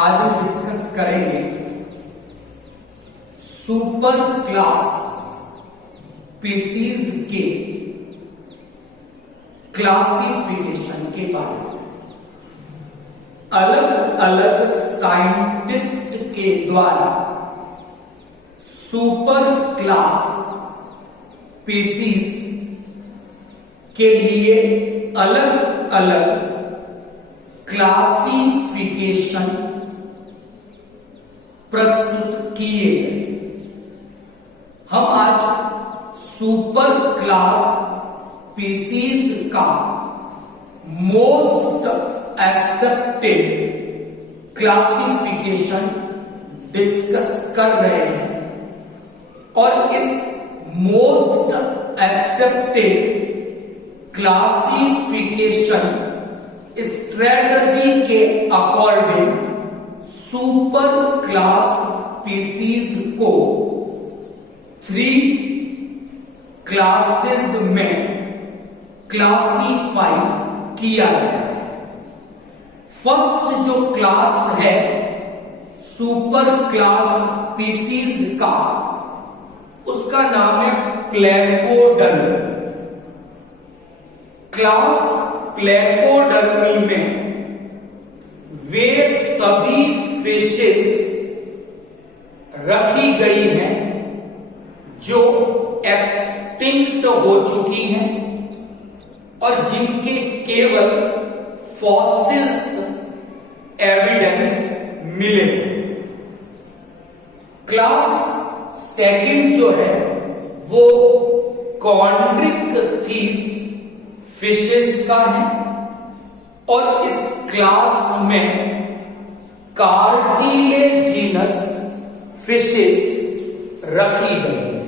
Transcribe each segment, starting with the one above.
आज हम डिस्कस करेंगे सुपर क्लास स्पीसीज के क्लासिफिकेशन के बारे में। अलग अलग साइंटिस्ट के द्वारा सुपर क्लास स्पीसीज के लिए अलग अलग क्लासिफिकेशन प्रस्तुत किए गए। हम आज सुपर क्लास स्पीसीज का मोस्ट एक्सेप्टेड क्लासिफिकेशन डिस्कस कर रहे हैं और इस मोस्ट एक्सेप्टेड क्लासिफिकेशन स्ट्रेटजी के अकॉर्डिंग सुपर क्लास स्पीसीज को 3 क्लासेस में क्लासिफाई किया गया है। फर्स्ट जो क्लास है सुपर क्लास स्पीसीज का, उसका नाम है प्लेकोडर्मी। क्लास प्लेकोडर्मी में वे सभी फिशेस रखी गई हैं जो एक्सटिंक्ट हो चुकी हैं और जिनके केवल फॉसिल्स एविडेंस मिले। क्लास सेकंड जो है वो कॉन्ड्रिक थीस फिशेस का है और इस क्लास में कार्टिलेजिनस फिशेस रखी गई है।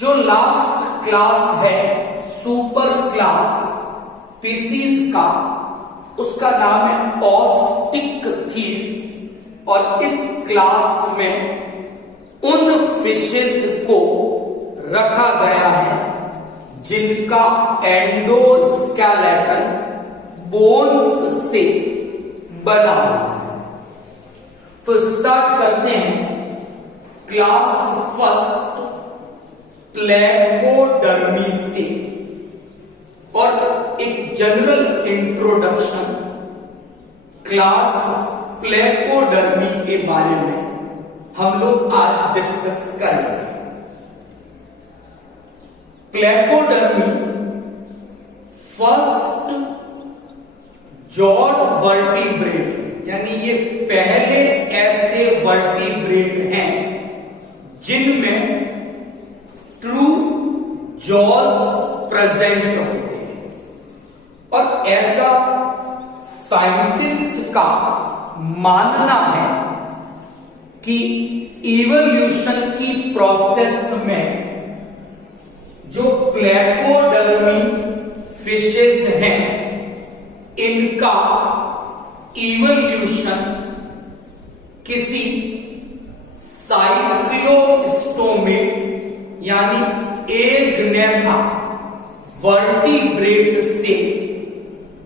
जो लास्ट क्लास है सुपर क्लास स्पीसीज का, उसका नाम है ऑस्टिक थीस और इस क्लास में उन फिशेस को रखा गया है जिनका एंडोस्केलेटन बोन्स से बना हुआ है। तो स्टार्ट करते हैं क्लास फर्स्ट प्लेकोडर्मी से और एक जनरल इंट्रोडक्शन क्लास प्लेकोडर्मी के बारे में हम लोग आज डिस्कस करेंगे। प्लेकोडर्मी फर्स्ट जॉड वर्टिब्रेट, यानी ये पहले ऐसे वर्टिब्रेट हैं जिनमें ट्रू जॉज प्रेजेंट होते हैं और ऐसा साइंटिस्ट का मानना है कि इवोल्यूशन की प्रोसेस में जो प्लेकोडर्मी फिशेस हैं इनका इवोल्यूशन किसी साइक्लोस्टोमेट यानी एग्नेथा वर्टिब्रेट से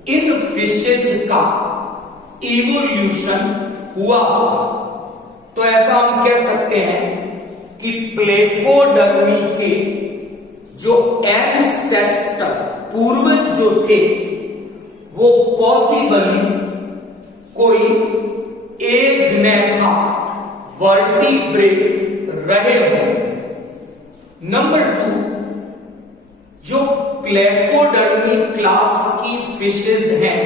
इन फिशेस का इवोल्यूशन हुआ। तो ऐसा हम कह सकते हैं कि प्लेकोडर्मी के जो एंसेस्टर पूर्वज जो थे वो पॉसिबली कोई एग्नेथा वर्टिब्रेट रहे होंगे। नंबर 2, जो प्लेकोडर्मी क्लास की फिशेस हैं,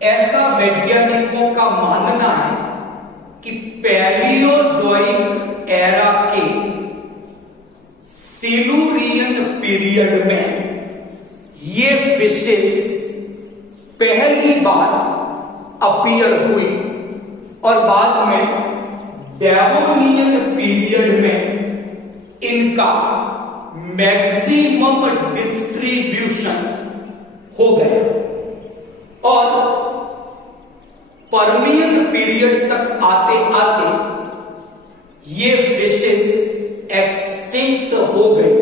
ऐसा वैज्ञानिकों का मानना है कि पैलियोजोइक एरा के सिलूरियन पीरियड में ये फिशेस पहली बार अपीयर हुई और बाद में डेवोनियन पीरियड में इनका मैक्सिमम डिस्ट्रीब्यूशन हो गया और पर्मियन पीरियड तक आते आते ये फिशेस एक्सटिंक्ट हो गई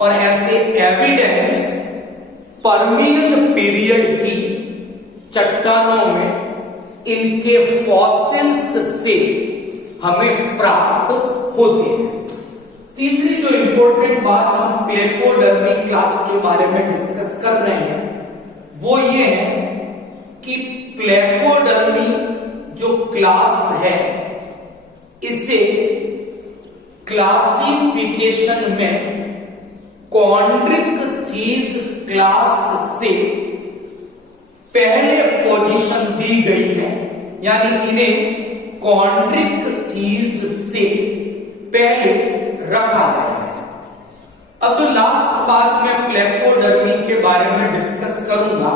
और ऐसे एविडेंस पर्मियन पीरियड की चट्टानों में इनके फॉसिल्स से हमें प्राप्त होते हैं। तीसरी जो इंपॉर्टेंट बात हम प्लेकोडर्मी क्लास के बारे में डिस्कस कर रहे हैं वो ये है कि प्लेकोडर्मी जो क्लास है इसे क्लासिफिकेशन में कॉन्ड्रिक्थीज क्लास से पहले पोजीशन दी गई है, यानी इन्हें कॉन्ड्रिक्थीज से पहले रखा गया है। अब जो लास्ट बात मैं प्लेकोडर्मी के बारे में डिस्कस करूंगा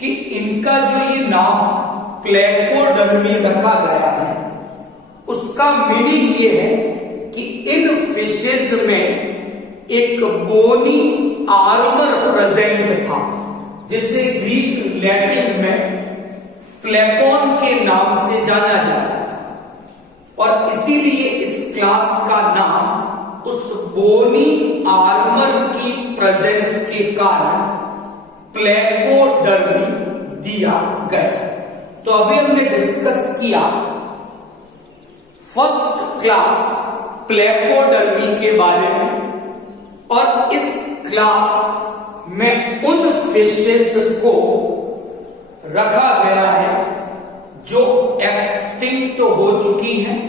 कि इनका जो ये नाम प्लेकोडर्मी रखा गया है उसका मीनिंग ये है कि इन फिशेज में एक बोनी आर्मर प्रेजेंट था जिसे ग्रीक लैटिन में प्लेकोन के नाम से जाना जाता था और इसीलिए इस क्लास का नाम उस बोनी आर्मर की प्रेजेंस के कारण प्लेकोडर्मी दिया गया। तो अभी हमने डिस्कस किया फर्स्ट क्लास प्लेकोडर्मी के बारे में और इस क्लास में उन फिशेस को रखा गया है जो एक्सटिंक्ट हो चुकी हैं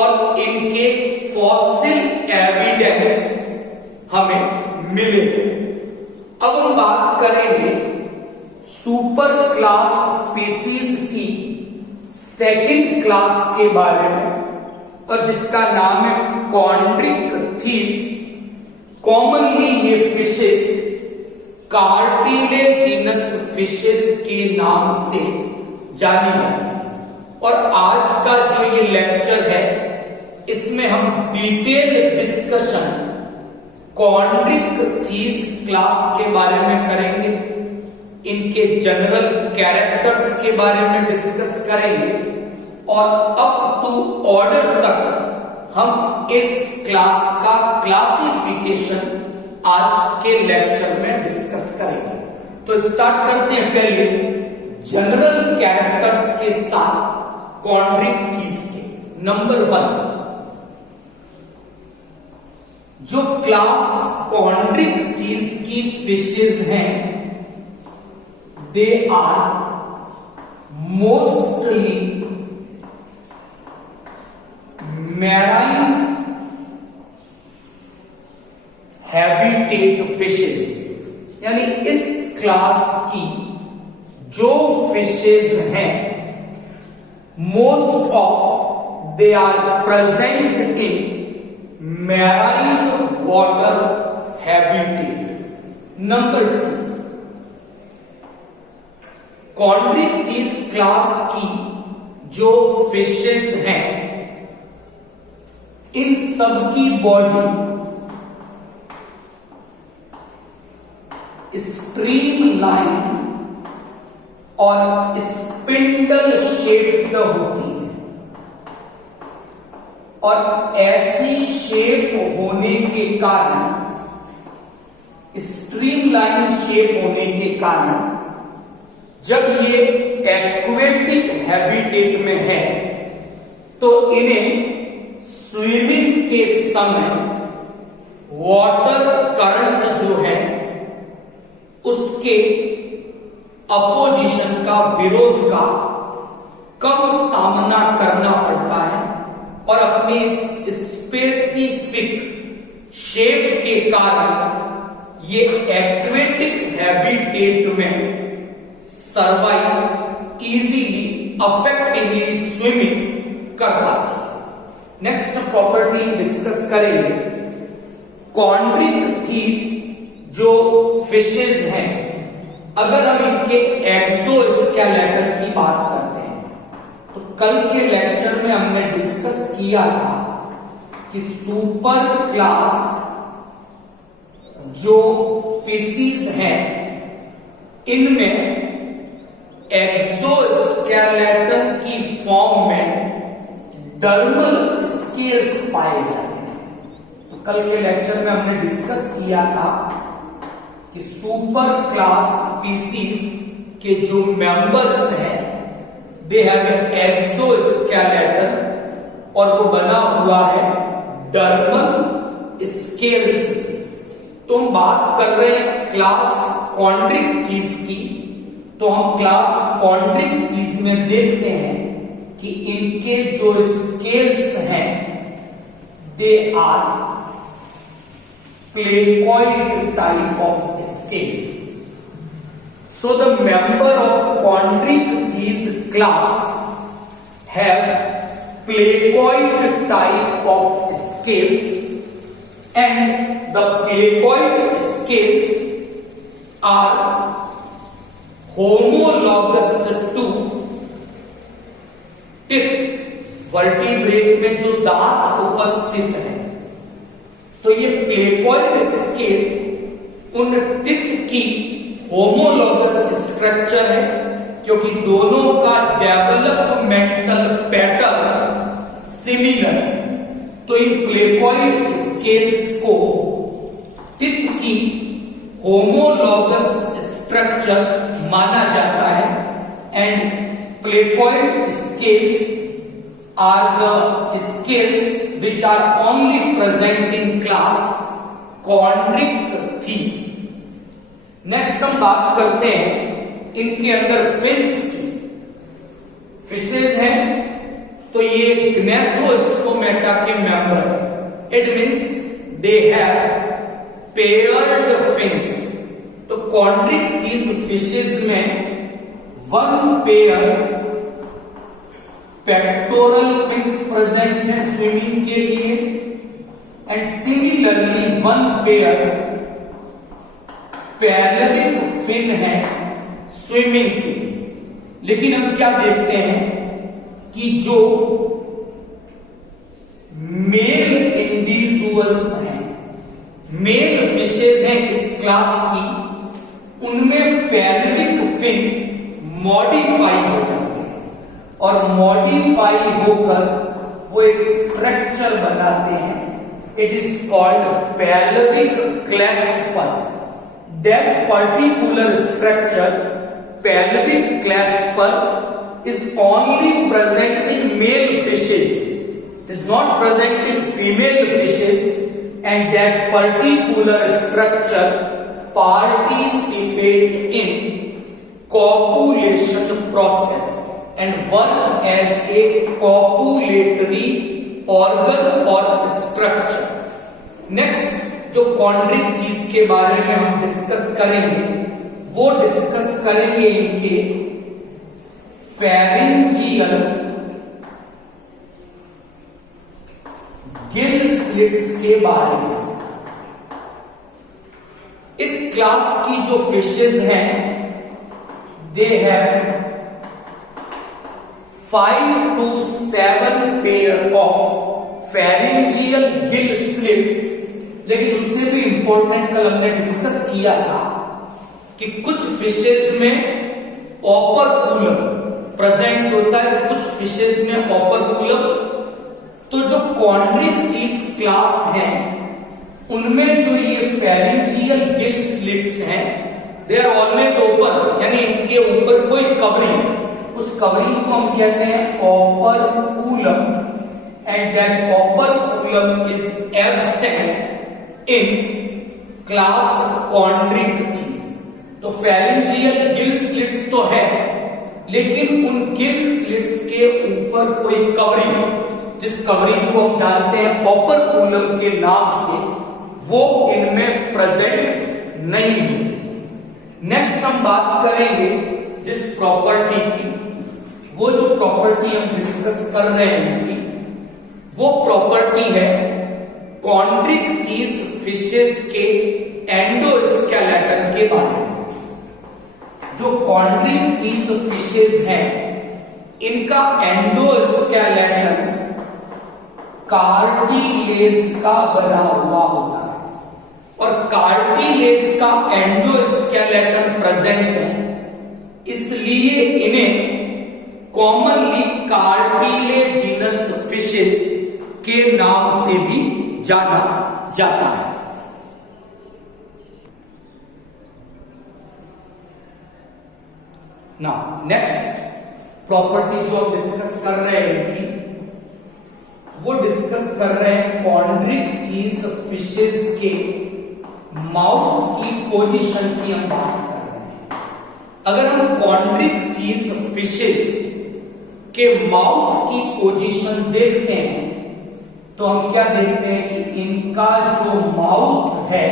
और इनके फॉसिल एविडेंस हमें मिले। अब हम बात करेंगे सुपर क्लास स्पीसीज की सेकंड क्लास के बारे में और जिसका नाम है कॉन्ड्रिक्थीज। कॉमनली ये फिशेस कार्टिलेजिनस फिशेस के नाम से जानी जाती है और आज का जो ये लेक्चर है इसमें हम डिटेल डिस्कशन कॉन्ड्रिक्थीज क्लास के बारे में करेंगे, इनके जनरल कैरेक्टर्स के बारे में डिस्कस करेंगे और अप टू ऑर्डर तक हम इस क्लास का क्लासिफिकेशन आज के लेक्चर में डिस्कस करेंगे। तो स्टार्ट करते हैं पहले जनरल कैरेक्टर्स के साथ कॉन्ड्रिक्थीज के। नंबर 1, जो क्लास कॉन्ड्रिक्थीज की फिशेज हैं they are mostly marine habitat fishes, यानी इस क्लास की जो फिशेस हैं most of they are present in marine water habitat. Number 2, Chondrichthyes class की जो फिशेस हैं इन सबकी बॉडी स्ट्रीमलाइन और स्पिंडल शेप्ड होती है और ऐसी शेप होने के कारण, स्ट्रीमलाइन शेप होने के कारण जब ये एक्वेटिक हैबिटेट में है तो इन्हें स्विमिंग के समय वाटर करंट जो है उसके अपोजिशन का, विरोध का कम सामना करना पड़ता है और अपनी स्पेसिफिक शेप के कारण ये एक्वेटिक हैबिटेट में सर्वाइव इजीली, इफेक्टिवली स्विमिंग कर पाती है। नेक्स्ट प्रॉपर्टी डिस्कस करेंगे कॉन्ड्रिक्थीज जो फिशेज हैं, अगर हम इनके एक्सोस्केलेटन की बात करते हैं तो कल के लेक्चर में हमने डिस्कस किया था कि सुपर क्लास जो स्पीसीज हैं इनमें एक्सोस्केलेटन की फॉर्म में डर्मल स्केल्स पाए जाते हैं। कल के लेक्चर में हमने डिस्कस किया था कि सुपर क्लास स्पीसीज के जो मेंबर्स हैं दे हैव एन एक्सोस्केलेटन और वो बना हुआ है डर्मल स्केल्स से। तो हम बात कर रहे हैं क्लास कॉन्ड्रिक्थीज की। तो हम क्लास कॉन्ड्रिक्थीज में देखते हैं कि इनके जो स्केल्स हैं they are placoid type of scales. So the member of Chondrichthyes class have placoid type of scales, and the placoid scales are homologous to teeth. Vertebrate में जो दांत उपस्थित है, तो ये प्लेकॉइड स्केल उन टिथ की होमोलॉगस स्ट्रक्चर है, क्योंकि दोनों का डेवलपमेंटल पैटर्न सिमिलर है। तो इन प्लेकॉइड स्केल्स को टिथ की होमोलॉगस स्ट्रक्चर माना जाता है। And placoid scales are the scales which are only present in class Chondrichthyes. Next हम बात करते हैं इनके अंदर फिन्स की। फिशेज हैं तो ये ग्नेथोस्टोमेटा के मेंबर है। It means they have paired fins. तो Chondrichthyes फिशेज में one pair pectoral fins present है स्विमिंग के लिए, and similarly one pair pelvic fin है स्विमिंग के लिए। लेकिन हम क्या देखते हैं कि जो मेल इंडिविजुअल्स हैं, मेल फिशेज हैं इस क्लास की, उनमें पैलेविक फिन मॉडिफाई हो जाते हैं और मॉडिफाई होकर वो एक स्ट्रक्चर बनाते हैं। It is called pelvic clasper. That particular structure pelvic clasper is only present in male fishes, it is not present in female fishes, and that particular structure participate in copulation process and work as a copulatory organ or structure. Next जो Chondrichthyes के बारे में हम discuss करेंगे वो discuss करेंगे इनके pharyngeal gill slits के बारे में। इस क्लास की जो फिशेज हैं they have 5 to 7 pair of pharyngeal gill slits। लेकिन उससे भी इंपॉर्टेंट कल हमने डिस्कस किया था कि कुछ फिशेज में ओपरकुलम प्रेजेंट होता है, कुछ फिशेज में ओपरकुलम। तो जो Chondrichthyes क्लास है उनमें जो ये pharyngeal gill slits हैं दे आर ऑलवेज ओपन, यानी इनके ऊपर कोई कवरिंग, उस कवरिंग को हम कहते हैं operculum, and that operculum is absent in class Chondrichthyes। तो फेरिंजियल गिल स्लिट्स तो है, लेकिन उन गिल स्लिट्स के ऊपर कोई कवरिंग, जिस कवरिंग को हम जानते हैं ओपरकुलम के नाम से, वो इनमें प्रेजेंट नहीं होती। नेक्स्ट हम बात करेंगे जिस प्रॉपर्टी की, वो जो प्रॉपर्टी हम डिस्कस कर रहे हैं कि वो प्रॉपर्टी है Chondrichthyes फिशेस के एंडोस्केलेटन के बारे में। जो Chondrichthyes फिशेस हैं इनका एंडोस्केलेटन कार्टिलेज का बना हुआ होता है, और कार्टिलेज का एंडोस्केलेटन प्रेजेंट है, इसलिए इन्हें कॉमनली कार्टिलेजिनस फिशेस के नाम से भी जाना जाता है। नाउ नेक्स्ट प्रॉपर्टी जो हम डिस्कस कर रहे हैं इनकी, वो डिस्कस कर रहे हैं कॉन्ड्रिक चीज फिशेस के माउथ की पोजीशन की हम बात कर रहे हैं। अगर हम कॉन्ड्रिक चीज फिशेस के माउथ की पोजीशन देखते हैं तो हम क्या देखते हैं कि इनका जो माउथ है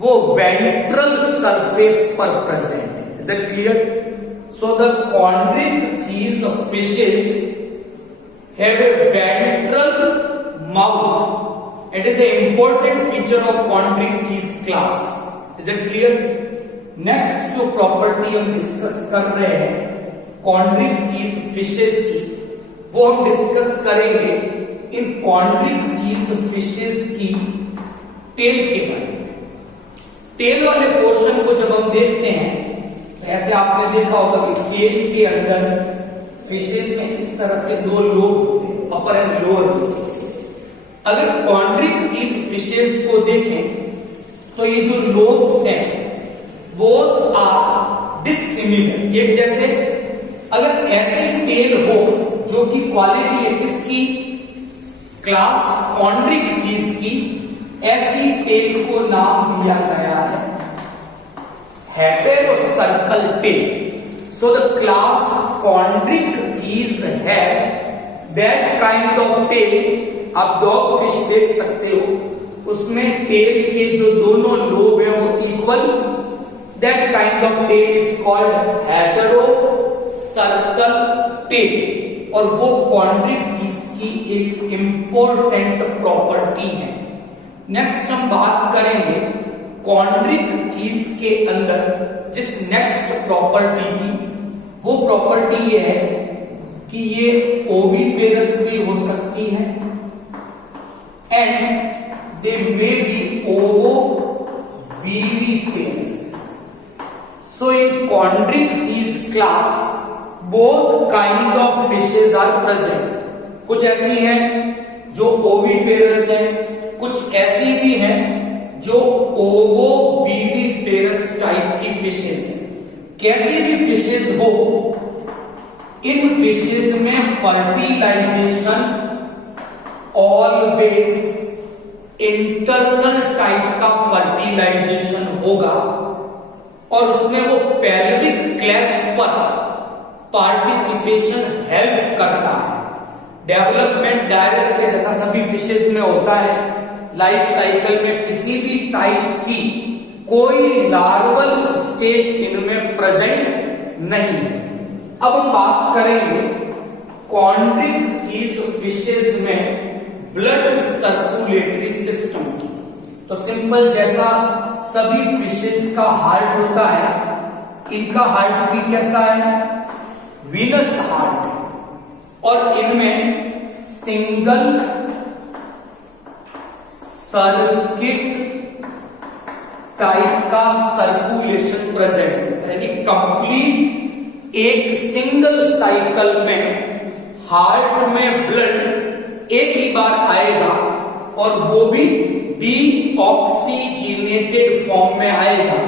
वो वेंट्रल सरफेस पर प्रेजेंट है। Is that clear? So the Chondrichthyes fishes have a ventral mouth. It is an important feature of chondric cheese class. Is it clear? Next जो प्रॉपर्टी हम डिस्कस कर रहे हैं कॉन्ड्रिक चीज फिशेस की, वो हम डिस्कस करेंगे इन कॉन्ड्रिक चीज फिशेस की टेल के बारे में। टेल वाले पोर्शन को जब हम देखते हैं, ऐसे आपने देखा होगा कि टेल के अंदर फिशेज में इस तरह से दो लोब होते हैं, अपर एंड लोअर लोब। अगर कॉन्ड्रिक चीज फिशेज को देखें तो ये जो लोब्स हैं बोथ आर डिसिमिलर, एक जैसे। अगर ऐसे टेल हो जो कि क्वालिटी है किसकी? क्लास कॉन्ड्रिक चीज की, ऐसी टेल को नाम दिया गया है हेटेरोसर्कल tell. So the class chondric cheese है that kind of tail। आप डॉग फिश देख सकते हो, उसमें टेल के जो दोनों लोब हैं वो equal. that kind of tail is called heterocircle tail, और वो कॉन्ड्रिक चीज की एक इंपॉर्टेंट प्रॉपर्टी है। नेक्स्ट हम बात करेंगे कॉन्ड्रिक चीज के अंदर जिस नेक्स्ट प्रॉपर्टी की, वो प्रॉपर्टी ये है कि ये ओविपेरस भी हो सकती है and they may be ओविविपेरस। So in Chondrichthyes class both kind of fishes are present. कुछ ऐसी हैं जो ओविपेरस हैं, कुछ ऐसी भी हैं जो ओवोविविपेरस टाइप की फिशेज हैं। कैसी भी फिशेज हो, इन फिशेज में फर्टिलाइजेशन ऑलवेज इंटरनल टाइप का फर्टिलाइजेशन होगा और उसमें वो पेल्विक क्लेस पर पार्टिसिपेशन हेल्प करता है। डेवलपमेंट डायरेक्ट के जैसा सभी फिशेज में होता है, लाइफ साइकिल में किसी भी टाइप की कोई लार्वल स्टेज इनमें प्रेजेंट नहीं है। अब हम बात करेंगे कॉन्ड्रिक चीज फिशेज में ब्लड सर्कुलेटरी सिस्टम की। तो सिंपल जैसा सभी फिशेज का हार्ट होता है, इनका हार्ट भी कैसा है? वीनस हार्ट, और इनमें सिंगल सर्किट टाइप का सर्कुलेशन प्रेजेंट है, यानी कंप्लीट एक सिंगल साइकिल में हार्ट में ब्लड एक ही बार आएगा और वो भी डीऑक्सीजिनेटेड फॉर्म में आएगा।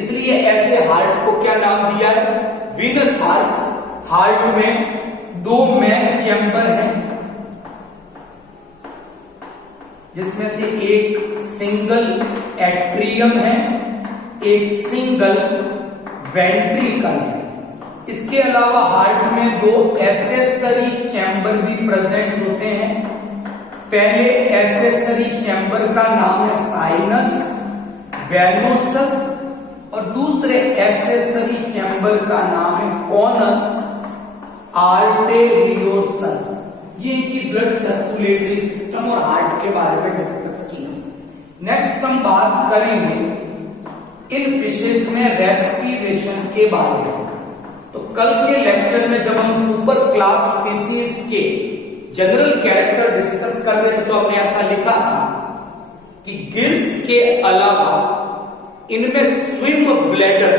इसलिए ऐसे हार्ट को क्या नाम दिया है? Venous heart. हार्ट में दो मेन चैम्बर हैं, जिसमें से एक सिंगल एट्रियम है, एक सिंगल वेंट्रिकल है। इसके अलावा हार्ट में दो एसेसरी चैम्बर भी प्रेजेंट होते हैं। पहले एसेसरी चैम्बर का नाम है साइनस वेनोसस और दूसरे एसेसरी चैम्बर का नाम है कॉनस आर्टेरियोसस। ये इनकी ब्लड सर्कुलेटरी सिस्टम और हार्ट के बारे में डिस्कस की। नेक्स्ट हम बात करेंगे इन फिशेज में रेस्पिरेशन के बारे में। तो कल के लेक्चर में जब हम सुपर क्लास स्पीसीज के जनरल कैरेक्टर डिस्कस कर रहे थे तो हमने ऐसा लिखा था कि गिल्स के अलावा इनमें स्विम ब्लैडर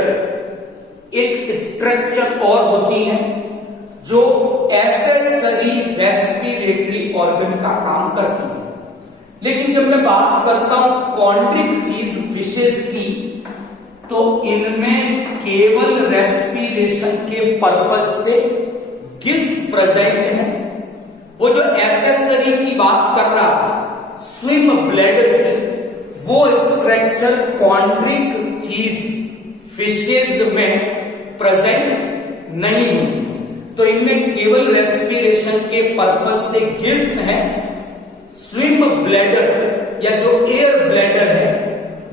एक स्ट्रक्चर और होती है जो एसेसरी रेस्पिरेटरी ऑर्गन का काम करती है। लेकिन जब मैं बात करता हूं कॉन्ड्रिक चीज फिशेज की तो इनमें केवल रेस्पिरेशन के पर्पज से गिल्स प्रेजेंट है। वो जो एसेसरी की बात कर रहा था स्विम ब्लैडर की, वो स्ट्रक्चर कॉन्ड्रिक थीस फिशेज में प्रेजेंट नहीं होती। तो इनमें केवल रेस्पिरेशन के पर्पज से गिल्स हैं। स्विम ब्लैडर या जो एयर ब्लैडर है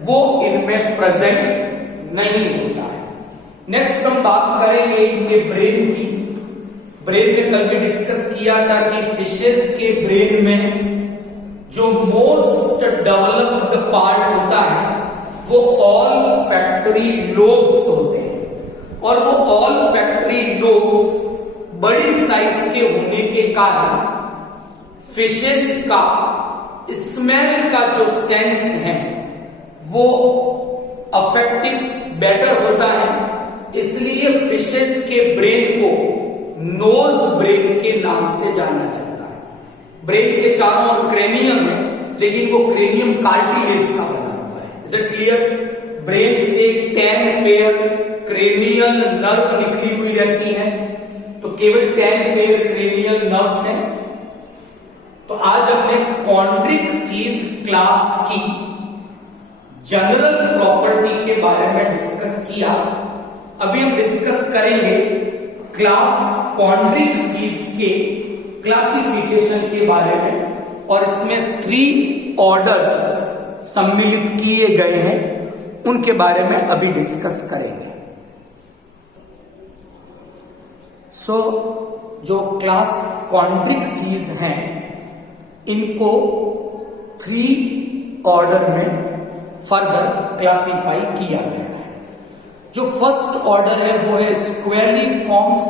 वो इनमें प्रेजेंट नहीं होता है। नेक्स्ट हम बात करेंगे इनके ब्रेन की। ब्रेन में कल भी डिस्कस किया था कि फिशेस के ब्रेन में जो मोस्ट डेवलप्ड पार्ट होता है वो ऑल फैक्टरी लोब्स होते हैं, और वो ऑल फैक्टरी लोब्स बड़ी साइज के होने के कारण फिशेस का स्मेल का जो सेंस है वो अफेक्टिव बेटर होता है। इसलिए फिशेस के ब्रेन को नोज ब्रेन के नाम से जाना जाता है। ब्रेन के चारों ओर क्रेनियम है, लेकिन वो क्रेनियम कार्टिलेज का बना हुआ है। Is it clear? ब्रेन से 10 पेयर क्रेनियल नर्व निकली हुई रहती है, तो केवल 10 पेयर क्रेनियल नर्व्स हैं। तो आज हमने कॉन्ड्रिक थीस क्लास की जनरल प्रॉपर्टी के बारे में डिस्कस किया। अभी हम डिस्कस करेंगे क्लास कॉन्ड्रिक थीस के क्लासिफिकेशन के बारे में, और इसमें 3 ऑर्डर्स सम्मिलित किए गए हैं, उनके बारे में अभी डिस्कस करेंगे। जो क्लास कॉन्ड्रिक थीस हैं इनको 3 ऑर्डर में फर्दर क्लासिफाई किया गया है। जो फर्स्ट ऑर्डर है वो है स्क्वेलिफॉर्म्स।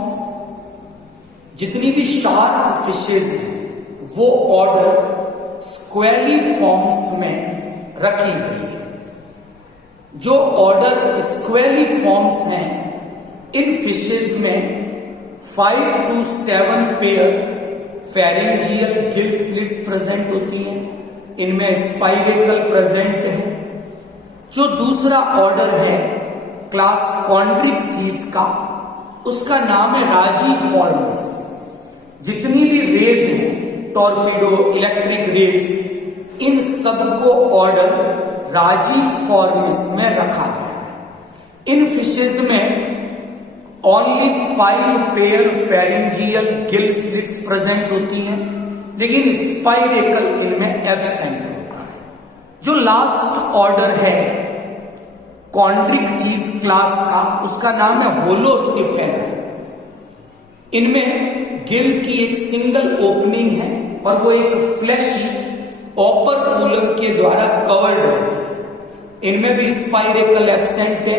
जितनी भी शार्क फिशेज हैं वो ऑर्डर स्क्वेलिफॉर्म्स में रखी गई है। जो ऑर्डर स्क्वेलिफॉर्म्स हैं इन फिशेज में 5 to 7 pair pharyngeal gill slits present होती हैं। इनमें स्पाइरेकल प्रेजेंट है। जो दूसरा ऑर्डर है क्लास कॉन्ड्रिक थीस का, उसका नाम है राजीफॉर्मिस। जितनी भी रेज हैं, टॉर्पीडो, इलेक्ट्रिक रेज, इन सबको ऑर्डर राजीफॉर्मिस में रखा गया है। इन फिशेज में only 5 pair pharyngeal gill slits present होती हैं, लेकिन स्पाइरेकल इनमें एब्सेंट होता है। जो लास्ट ऑर्डर है कॉन्ड्रिक थीस क्लास का, उसका नाम है होलोसिफेरा। इनमें गिल की एक सिंगल ओपनिंग है और वो एक फ्लैशी ओपरकुलम के द्वारा कवर्ड रहती है। इनमें भी स्पाइरेकल एब्सेंट है।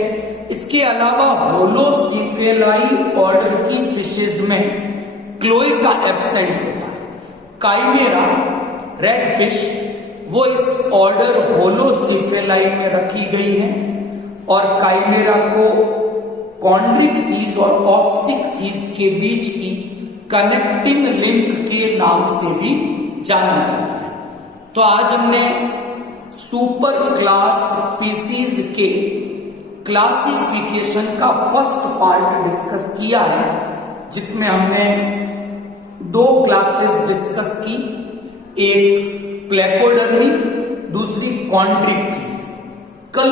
इसके अलावा होलोसिफेलाई ऑर्डर की फिशेज में क्लोएका एब्सेंट होता है। काइमेरा रेड फिश वो इस ऑर्डर होलोसिफेलाई में रखी गई है, और काइमेरा को कॉन्ड्रिक थीस और ऑस्टिक थीस के बीच की कनेक्टिंग लिंक के नाम से भी जाना जाता है। तो आज हमने सुपर क्लास स्पीसीज के क्लासिफिकेशन का फर्स्ट पार्ट डिस्कस किया है, जिसमें हमने 2 क्लासेस डिस्कस की, एक प्लेकोडर्मी, दूसरी कॉन्ड्रिक थीस। कल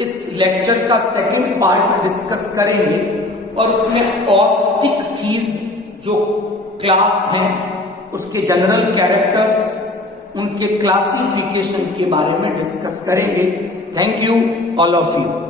इस लेक्चर का सेकंड पार्ट डिस्कस करेंगे और उसमें ऑस्टिक थीस जो क्लास है उसके जनरल कैरेक्टर्स, उनके क्लासिफिकेशन के बारे में डिस्कस करेंगे। Thank you all of you.